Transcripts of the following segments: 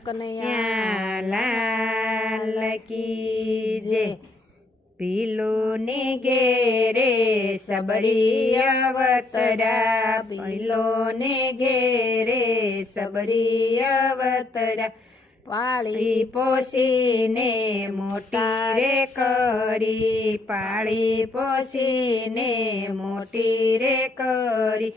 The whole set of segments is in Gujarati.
કનૈયા લાલ કી જય। પીલો ને ઘેરે સબરી અવતરા, પીલો ને ઘેરે સબરી અવતરા, પાળી પોષીને મોટી રે કરી, પાળી પોષીને મોટી રે કરી।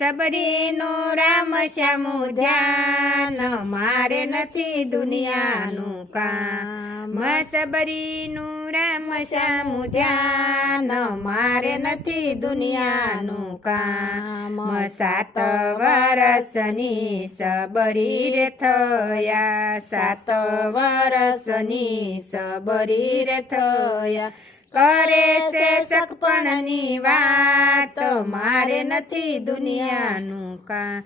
સબરીનું રામ શ્યામું ધ્યાન, મારે નથી દુનિયાનું કામ। સબરીનું રામ શ્યામું ધ્યાન, મારે નથી દુનિયાનું કામ। 7 વર્ષની સબરી રે થયા, 7 વર્ષની સબરી રે થયા। કરે છે સગપણની વાત, મારે નથી દુનિયાનું કામ।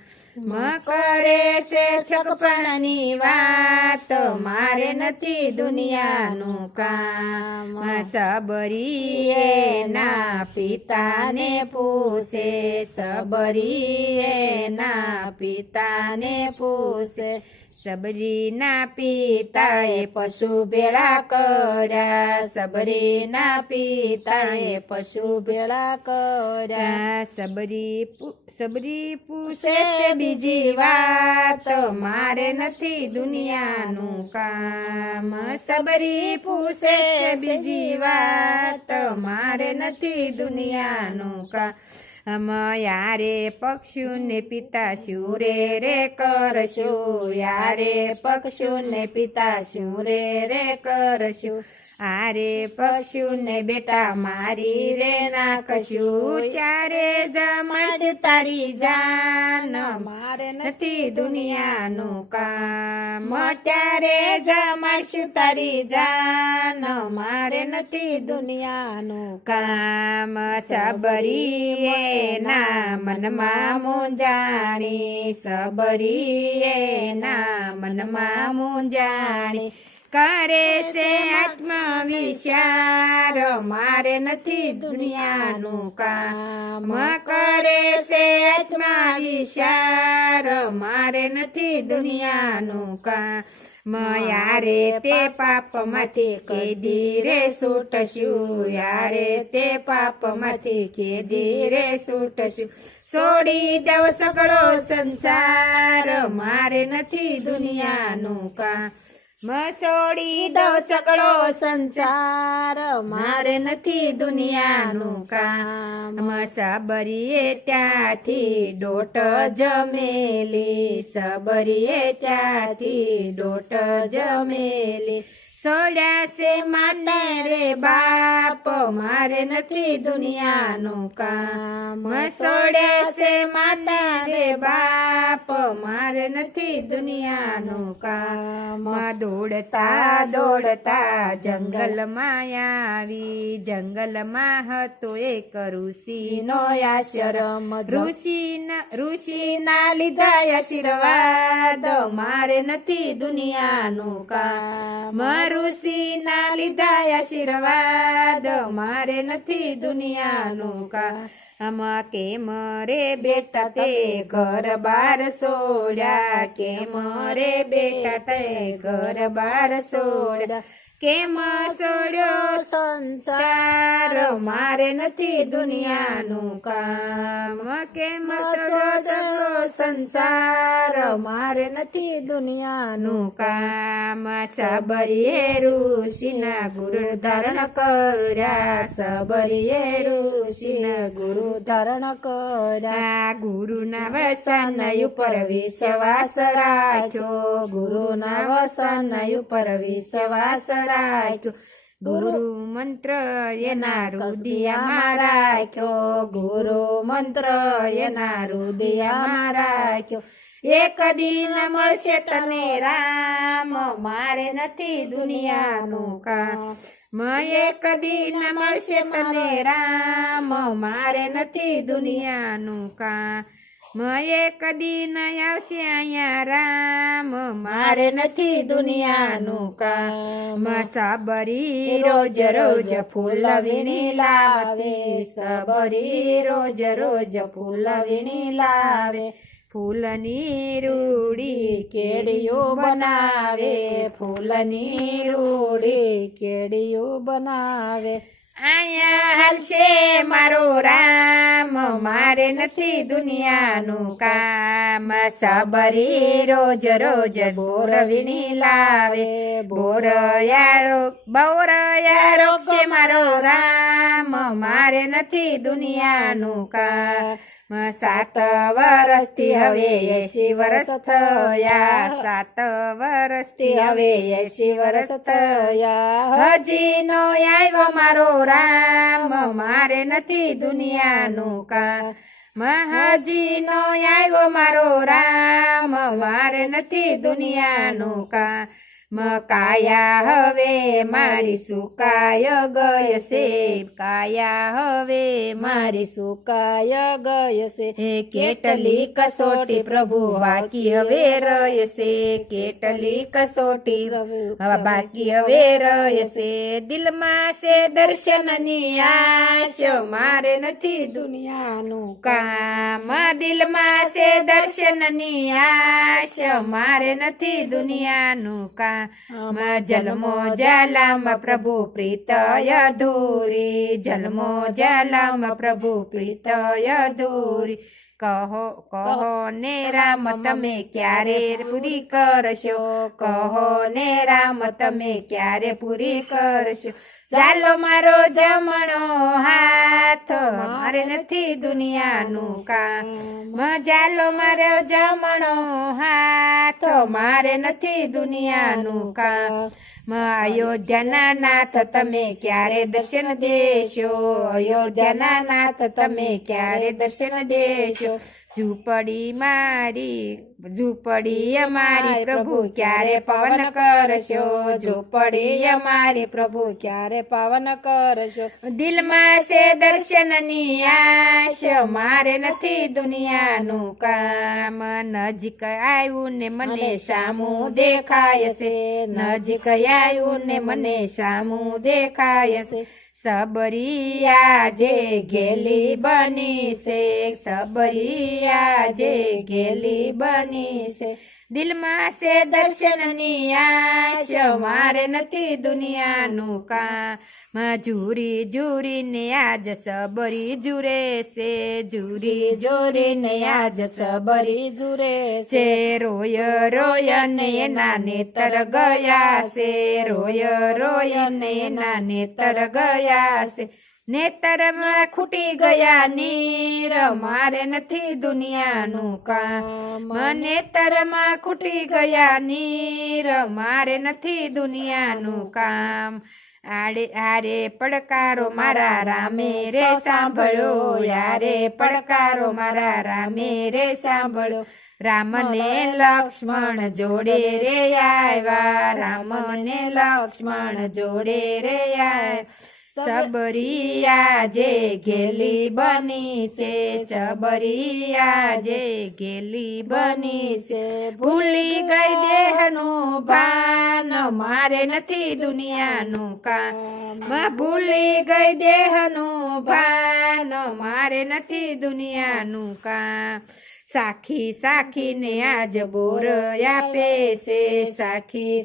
કરે છે સગપણની વાત, મારે નથી દુનિયાનું કામ। સબરી એના પિતાને પૂછે, સબરી એના પિતાને પૂછે। સબરીના પિતાએ પશુ ભેળા કર્યા, સબરીના પિતાએ પશુ ભેળા કર્યા। સબરી પૂછે બીજી વાત, મારે નથી દુનિયાનું કામ। સબરી પૂછે બીજી વાત, મારે નથી દુનિયાનું કામ। યારે પક્ષુને પિતા શું રે કરશું, યારે પક્ષુને પિતા શું રે કરશું। આરે પક્ષુને બેટા મારી રે નાખશું, ત્યારે જમાડશે તારી જાન, મારે નથી દુનિયાનું કામ। ત્યારે જમાડશું તારી જાન, મારે નથી દુનિયાનું કામ। સબરી એના મનમાં મૂંઝાણી, સબરી એના મનમાં મૂંઝાણી, કરે છે આત્મવિચાર, મારે નથી દુનિયાનું કામ। કરે છે આત્મવિચાર, મારે નથી દુનિયાનું કામ। યારે તે પાપમાંથી કેદી રે છૂટશું, યારે તે પાપમાંથી કેદી રે છૂટશું। છોડી દવ સગળો સંસાર, મારે નથી દુનિયાનું કામ। છોડી દવ સગળો સંસાર, મારે નથી દુનિયાનું કામ। સબરીએ ત્યાંથી દોટ જમેલી, સબરીએ ત્યાંથી દોટ જમેલી। સોડ્યા છે માને રે બાપ, મારે નથી દુનિયાનું કામ। સોડ્યા છે માને રે બાપ, મારે નથી દુનિયાનું કામ। દોડતા દોડતા જંગલમાં આવી, જંગલમાં હતો એક ઋષિનો આશ્રમ। ઋષિના લીધા આશીર્વાદ, મારે નથી દુનિયાનું કામ। ઋષિના લીધા આશીર્વાદ, મારે નથી દુનિયાનું કામ। કેમ રે બેટા તે ઘર બાર છોડ્યા, કેમ રે બેટા તે ઘર બાર છોડ્યા। કેમ છોડ્યો સંસાર, મારે નથી દુનિયાનું કામ। કેમ છોડ્યો સંસાર, મારે નથી દુનિયાનું કામ। સબરીએ ઋષિના ગુરુ ધારણ કર્યા, સબરીએ ઋષિના ગુરુ ધારણ કર્યા। ગુરુના વસન ઉપર વિશ્વાસ રાખ્યો, ગુરુના વસન ઉપર વિશ્વાસ રાખ્યો। ગુરુ મંત્ર એના હૃદયમાં રાખ્યો, ગુરુ મંત્ર એના હૃદયમાં રાખ્યો। એક દિન મળશે તને રામ, મારે નથી દુનિયાનું કામ। એક દિન મળશે તને રામ, મારે નથી દુનિયાનું કામ। એક દિન આવશે અહીંયા રામ, મારે નથી દુનિયાનું કામ। સબરી રોજ રોજ ફૂલ વીણી લાવે, સબરી રોજ રોજ ફૂલ વીણી લાવે। ફૂલની રૂડી કેડીઓ બનાવે, ફૂલની રૂડી કેડીઓ બનાવે. અહીંયા હાલશે મારો રામ, મારે નથી દુનિયાનું કામ. સબરી રોજ રોજ બોર વીણી લાવે, બોરયા રોકશે મારો રામ, મારે નથી દુનિયાનું કામ. 7 વર્ષથી હવે 80 વર્ષ થયા, 7 વર્ષથી હવે 80 વર્ષ થયા. હજી નો આવ્યો મારો રામ, મારે નથી દુનિયાનું કામ. હજી નો આવ્યો મારો રામ, મારે નથી દુનિયાનું કામ. કાયા હવે મારી સુકાય ગય છે, કાયા હવે મારી સુકાય ગય છે. કેટલી કસોટી પ્રભુ બાકી હવે રહેશે, કેટલી કસોટી હવે બાકી હવે રહેશે. દિલમાં છે દર્શનની આશ, મારે નથી દુનિયાનું કામ. દિલમાં છે દર્શનની આશ, મારે નથી દુનિયાનું કામ. જન્મો જલમ પ્રભુ પ્રીતય અધૂરી, જન્મો જલમ પ્રભુ પ્રીતય અધૂરી. કહો ને રામ તમે ક્યારે પૂરી કરશો, કહો ને રામ તમે ક્યારે પૂરી કરશો. ચાલો મારો જમણો હાથ, મારે નથી દુનિયાનું કામ. ચાલો મારો જમણો હાથ, મારે નથી દુનિયાનું કામ. અયોધ્યાના નાથ તમે ક્યારે દર્શન દેશો, અયોધ્યાના નાથ તમે ક્યારે દર્શન દેશો. ઝૂંપડી અમારી પ્રભુ ક્યારે પવન કરશો, ઝૂંપડી અમારી પ્રભુ ક્યારે પાવન કરશો. દિલમાં છે દર્શનની આશ, મારે નથી દુનિયાનું કામ. નજીક આવ્યું ને મને સામું દેખાય છે, નજીક આવ્યું ને મને સામું દેખાય છે. સબરિયા જે ગેલી બની છે, સબરિયા જે ગેલી બની છે. દિલમાં છે દર્શનની આશ, મારે નથી દુનિયાનું કામ. જુરી જુરીને આજ સબરી જુરે છે, જુરી જોરીને આજ સબરી જુરે છે. રોય ને એના નેતર ગયા છે, રોય ને એના નેતર ગયા છે. નેતરમાં ખૂટી ગયા નીર, મારે નથી દુનિયાનું કામ. નેતરમાં ખૂટી ગયા નીર, મારે નથી દુનિયાનું કામ. આરે પડકારો મારા રામે રે સાંભળ્યો, યારે પડકારો મારા રામે રે સાંભળ્યો. રામને લક્ષ્મણ જોડે રે આવ્યા, રામને લક્ષ્મણ જોડે રે આવ્યા. સબરિયા જે ગેલી બની છે, સબરિયા જે ગેલી બની છે. ભૂલી ગઈ દેહનું ભાન, મારે નથી દુનિયાનું કામ. ભૂલી ગઈ દેહનું ભાન, મારે નથી દુનિયાનું કામ. સાખીને આજ બોર આપે છે,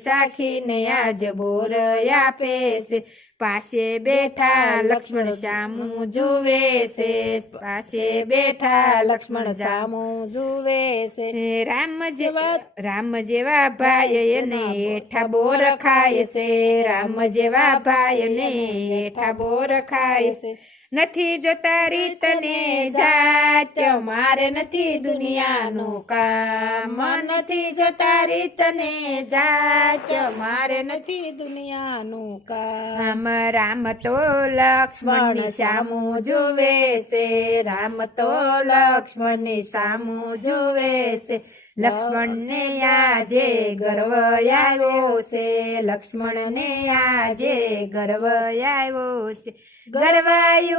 સાખીને આજ બોર આપે છે. પાસે બેઠા લક્ષ્મણ સામું જુએ છે, પાસે બેઠા લક્ષ્મણ સામું જુએ છે. રામ જેવા ભાઈ એને હેઠા બોર ખાય છે, રામ જેવા ભાઈ એને હેઠા બોર ખાય છે. નથી જોતા રીતને જાત, મારે નથી દુનિયાનું કામ. નથી જોતા રીતને જાત, મારે નથી દુનિયાનું કામ. રામ તો લક્ષ્મણની સામું જુએ છે, રામ તો લક્ષ્મણની સામું જુએ છે. લક્ષ્મણને આજે ગર્વ આવ્યો છે, લક્ષ્મણને આજે ગર્વ આવ્યો છે. ગર્વ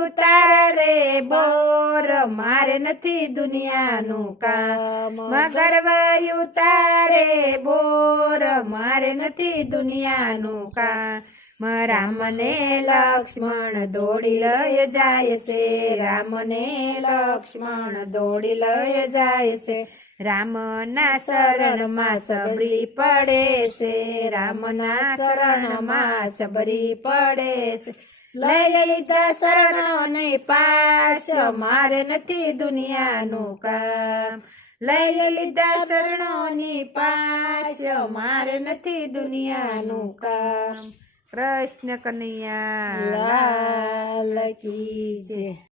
ઉતાર રે બોર, મારે નથી દુનિયાનું કામ. ગર્વ ઉતારે બોર, મારે નથી દુનિયાનું કામ. રામને લક્ષ્મણ દોડી લઈ જાય છે, રામને લક્ષ્મણ દોડી લઈ જાય છે. રામના શરણમાં સબરી પડે છે, રામના શરણમાં સબરી પડે છે. લઈ લીધા શરણોને પાસ, મારે નથી દુનિયાનું કામ. લઈ લીધા શરણોની પાસ, મારે નથી દુનિયાનું કામ. કૃષ્ણ કનૈયા લાલ કી જય.